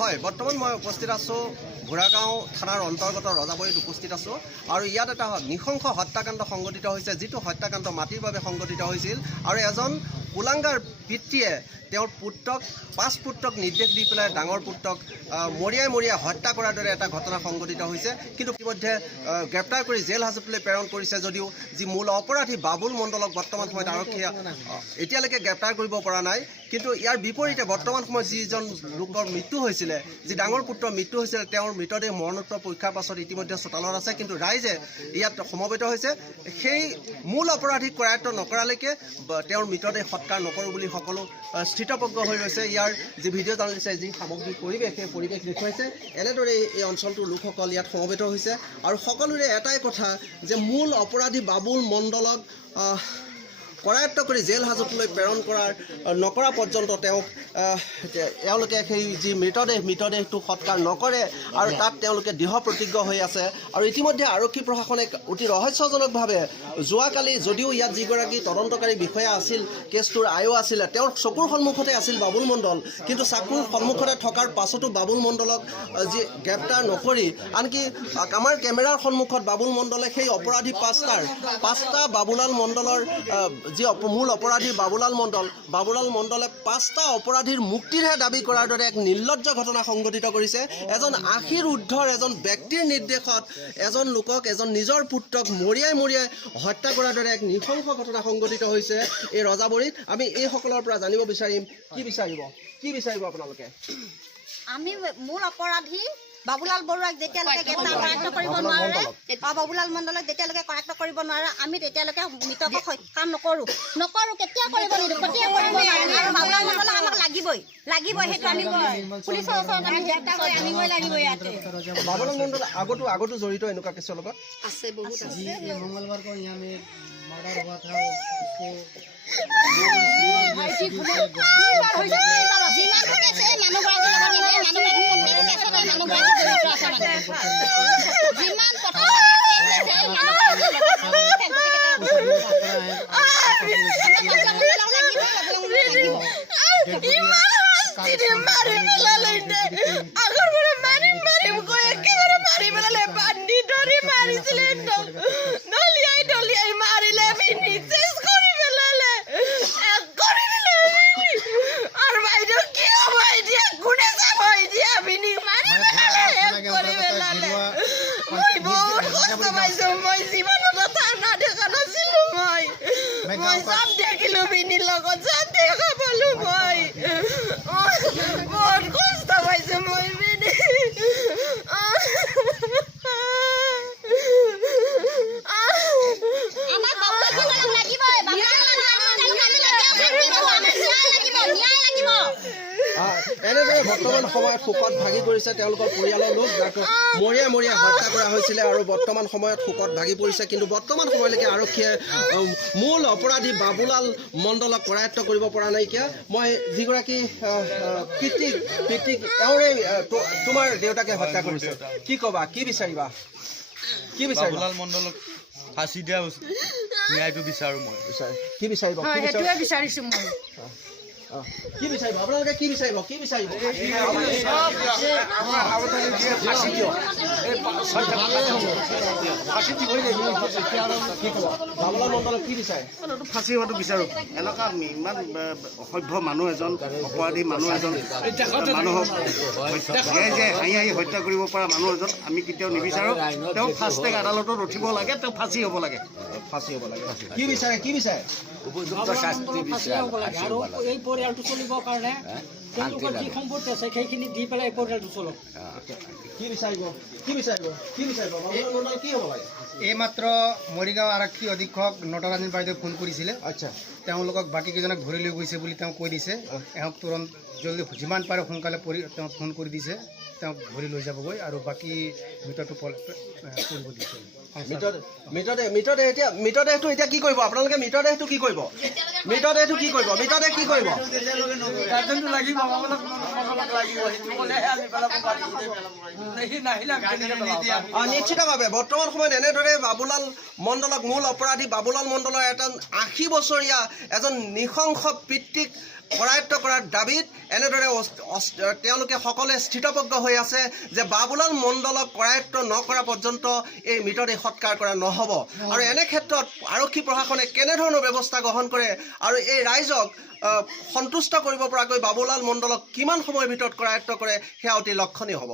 হয় বৰ্তমান মই উপস্থিত আছোঁ ঘোঁৰাগাঁও থানাৰ অন্তৰ্গত ৰজাবৰীত উপস্থিত আছোঁ আৰু ইয়াত এটা নৃশংস হত্যাকাণ্ড সংঘটিত হৈছে যিটো হত্যাকাণ্ড মাটিৰ বাবে সংঘটিত হৈছিল আৰু এজন কুলাংগাৰ পিতৃয়ে তেওঁৰ পুত্ৰক 5 পুত্ৰক নিৰ্দেশ দি পেলাই ডাঙৰ পুত্ৰক মৰিয়াই হত্যা কৰাৰ দৰে এটা ঘটনা সংঘটিত হৈছে কিন্তু ইতিমধ্যে গ্ৰেপ্তাৰ কৰি জেল হাজতলৈ প্ৰেৰণ কৰিছে যদিও যি মূল অপৰাধী বাবুল মণ্ডলক বৰ্তমান সময়ত আৰক্ষীয়ে এতিয়ালৈকে গ্ৰেপ্তাৰ কৰিব পৰা নাই কিন্তু ইয়াৰ বিপৰীতে বৰ্তমান সময়ত যিজন লোকৰ মৃত্যু হৈছিলে যি ডাঙৰ পুত্ৰৰ মৃত্যু হৈছিলে তেওঁৰ মৃতদেহ মৰণোত্তৰ পৰীক্ষাৰ পাছত ইতিমধ্যে চোতালত আছে কিন্তু ৰাইজে ইয়াত সমবেত হৈছে সেই মূল অপৰাধীক কৰায়ত্ব নকৰালৈকে তেওঁৰ মৃতদেহ সৎকাৰ নকৰোঁ বুলি সকলো স্থিতপ্ৰজ্ঞ হৈ ৰৈছে ইয়াৰ যি ভিডিঅ' জাৰ্নেলিষ্টে যি সামগ্ৰিক পৰিৱেশ সেই পৰিৱেশ দেখুৱাইছে এনেদৰে এই অঞ্চলটোৰ লোকসকল ইয়াত সমবেত হৈছে আৰু সকলোৰে এটাই কথা যে মূল অপৰাধী বাবুল মণ্ডলক কৰায়ত্ব কৰি জেল হাজতলৈ প্ৰেৰণ নকৰা পৰ্যন্ত তেওঁলোকে সেই যি মৃতদেহটো সৎকাৰ নকৰে আৰু তাত তেওঁলোকে দৃঢ় প্ৰতিজ্ঞ হৈ আছে আৰু ইতিমধ্যে আৰক্ষী প্ৰশাসনে অতি ৰহস্যজনকভাৱে যোৱাকালি যদিও ইয়াত যিগৰাকী তদন্তকাৰী বিষয়া আছিল কেছটোৰ আয়ো আছিলে তেওঁৰ চকুৰ সন্মুখতে আছিল বাবুল মণ্ডল কিন্তু চকুৰ সন্মুখতে থকাৰ পাছতো বাবুল মণ্ডলক যি গ্ৰেপ্তাৰ নকৰি আনকি আমাৰ কেমেৰাৰ সন্মুখত বাবুল মণ্ডলে সেই অপৰাধী পাঁচটা বাবুলাল মণ্ডলৰ যি মূল অপৰাধী বাবুলাল মণ্ডলে 5টা অপৰাধীৰ মুক্তিৰহে দাবী কৰাৰ দৰে এক নিৰ্লজ্জ ঘটনা সংঘটিত কৰিছে এজন 80ৰ ঊৰ্ধ্বৰ এজন ব্যক্তিৰ নিৰ্দেশত এজন লোকক এজন নিজৰ পুত্ৰক মৰিয়াই হত্যা কৰাৰ দৰে এক নৃশংস ঘটনা সংঘটিত হৈছে এই ৰজাবৰীত আমি এইসকলৰ পৰা জানিব বিচাৰিম কি বিচাৰিব আপোনালোকে আমি মূল অপৰাধী বাবুলাল বৰুৱাক যেতিয়ালৈকে গ্ৰেপ্তাৰ কৰায়ত্ব কৰিব নোৱাৰে বাবুলাল মণ্ডলক যেতিয়ালৈকে কৰায়ত্ব কৰিব নোৱাৰে আমি তেতিয়ালৈকে মৃতক কাম নকৰোঁ কেতিয়া কৰিব নিদিওঁ কেতিয়া কৰিব নোৱাৰে আৰু বাবুলাল মণ্ডলক আমাক লাগিবই সেইটো আমি পুলিচৰ ওচৰত আমি গ্ৰেপ্তাৰ কৰি আনিবই লাগিব ইয়াতে বাবুলাল মণ্ডল আগতো জড়িত এনেকুৱা কেছৰ লগত আছে বহুত আছে मंगलवार को यहाँ में मर्डर हुआ था মই সব দেখিলো বিনিৰ লগত সব দেখা পালো মই বহুত কষ্ট পাইছো মই বিনি আমাক বাবুলাল লাগিবই এনেদৰে বৰ্তমান সময়ত শোকত ভাগি পৰিছে তেওঁলোকৰ পৰিয়ালৰ লোক যাক মৰিয়াই হত্যা কৰা হৈছিলে আৰু বৰ্তমান সময়ত শোকত ভাগি পৰিছে কিন্তু বৰ্তমান সময়লৈকে আৰক্ষীয়ে মূল অপৰাধী বাবুলাল মণ্ডলক কৰায়ত্ব কৰিব পৰা নাইকিয়া মই যিগৰাকী পিতৃক তেওঁৰে তোমাৰ দেউতাকে হত্যা কৰিছে কি ক'বা কি বিচাৰিবা বাবুলাল মণ্ডলক ফাঁচি দিয়া ন্যায়টো বিচাৰোঁ মই কি বিচাৰিব সেইটোৱে বিচাৰিছো মই কি বিচাৰিব আপোনালোকে কি বিচাৰিব বাবুলাল মণ্ডলক কি বিচাৰে ফাঁচি হোৱাটো বিচাৰোঁ এনেকুৱা ইমান অসভ্য মানুহ এজন অপৰাধী মানুহ এজন মানুহক হাঁহি হত্যা কৰিব পৰা মানুহ এজন আমি কেতিয়াও নিবিচাৰোঁ তেওঁ ফাৰ্ষ্ট ট্ৰেক আদালতত উঠিব লাগে তেওঁ ফাঁচি হ'ব লাগে কি বিচাৰে উপযুক্ত শাস্তি আৰু এই পৰিয়ালটো চলিবৰ কাৰণে তেওঁলোকৰ যি সম্পত্তি আছে সেইখিনি দি পেলাই এই পৰিয়ালটো চলক কি বিচাৰিব বাবুলাল মণ্ডল কি হ'ব লাগে এইমাত্ৰ মৰিগাঁও আৰক্ষী অধীক্ষক নটৰাজনী বাইদেৱে ফোন কৰিছিলে আচ্ছা তেওঁলোকক বাকীকেইজনক ধৰি লৈ গৈছে বুলি তেওঁ কৈ দিছে এওঁক তুৰন্ত জলদি যিমান পাৰে সোনকালে তেওঁ ফোন কৰি দিছে তেওঁক ধৰি লৈ যাবগৈ আৰু বাকী মৃতটো কৰিব দিছে মৃতদেহটো এতিয়া কি কৰিব আপোনালোকে মৃতদেহটো কি কৰিব নিশ্চিতভাৱে বৰ্তমান সময়ত এনেদৰে বাবুলাল মণ্ডলক মূল অপৰাধী বাবুলাল মণ্ডলৰ এটা 80 বছৰীয়া এজন নৃশংস পিতৃক কৰায়ত্ব কৰাৰ দাবীত এনেদৰে তেওঁলোকে সকলোৱে স্থিতপজ্ঞ হৈ আছে যে বাবুলাল মণ্ডলক কৰায়ত্ব নকৰা পৰ্যন্ত এই মৃতদেহ সৎকাৰ কৰা নহ'ব। আৰু এনে ক্ষেত্ৰত আৰক্ষী প্ৰশাসনে কেনেধৰণৰ ব্যৱস্থা গ্ৰহণ কৰে আৰু এই ৰাইজক সন্তুষ্ট কৰিব পৰাকৈ বাবুলাল মণ্ডলক কিমান সময়ৰ ভিতৰত কৰায়ত্ব কৰে সেয়া অতি লক্ষণীয় হ'ব।